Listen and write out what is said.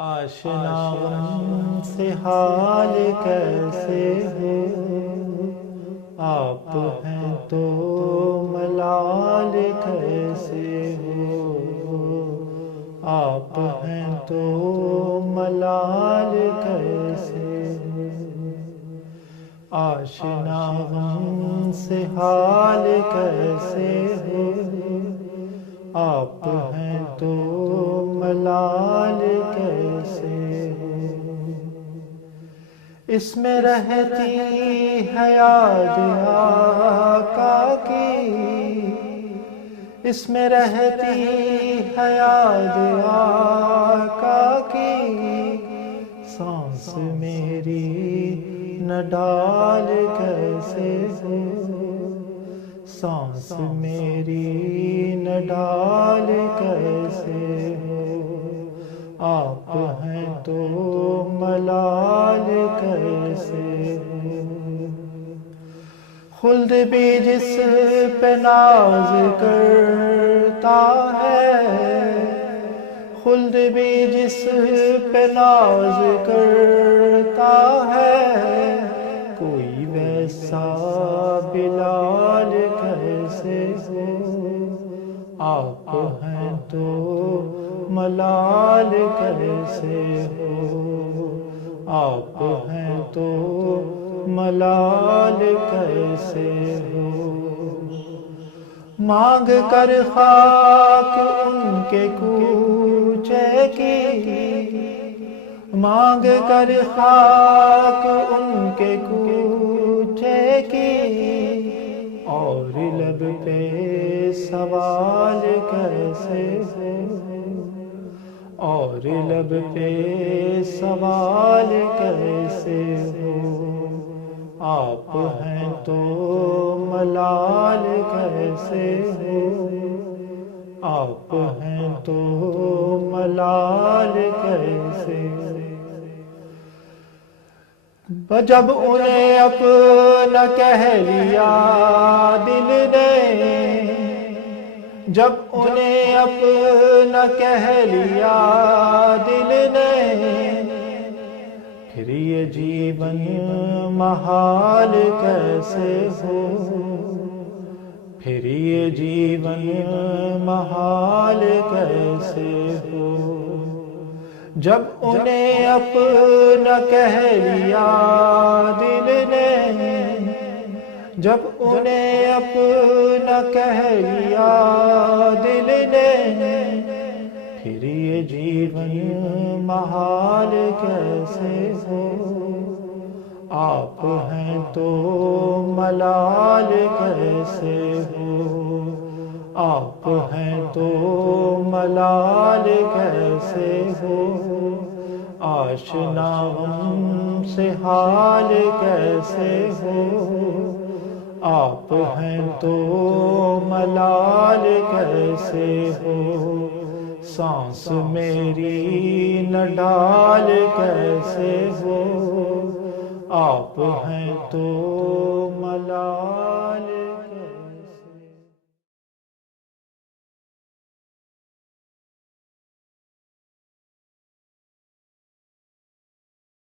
آشنا ان سے حال کیسے ہو، آپ ہیں تو ملال کیسے ہو، آپ ہیں تو ملال کیسے ہو۔ آشنا ان سے حال کیسے ہو، آپ ہیں تو ملال کیسے ہو۔ اس میں رہتی ہے یاد آقا کی، اس میں رہتی ہے یاد آقا کی، سانس میری نہ ڈال کیسے ہو، سانس میری نہ ڈال کیسے ہو، آپ ہیں تو ملال کیسے ہو۔ خلد بھی جس پہ ناز کرتا ہے، خلد بھی جس پہ ناز کرتا ہے، کوئی ویسا بلال کیسے ہو، آپ ہیں تو ملال کیسے ہو، آپ ہیں تو ملال کیسے ہو۔ مانگ کر خاک ان کے کوچے کی، مانگ کر خاک ان کے کوچے کی، اور لب پہ سوال کیسے ہو، اور لب پہ سوال کیسے ہو، آپ ہیں تو ملال کیسے ہو، آپ ہیں تو ملال کیسے ہو۔ جب انہیں اپنا کہہ لیا دل نے، جب انہیں اپنا کہہ لیا دل نے، پھر یہ جیون محال کیسے ہو، پھر یہ جیون محال کیسے ہو۔ جب انہیں اپنا کہہ لیا دل نے، جب انہیں اپنا کہہ لیا دل نے، پھر یہ جیون محال کیسے ہو، آپ ہیں تو ملال کیسے ہو، آپ ہیں تو ملال کیسے ہو۔ آشنا ہم سے حال کیسے ہو، آپ ہیں تو ملال کیسے ہو، سانس میری نہ ڈال کیسے ہو، آپ ہیں تو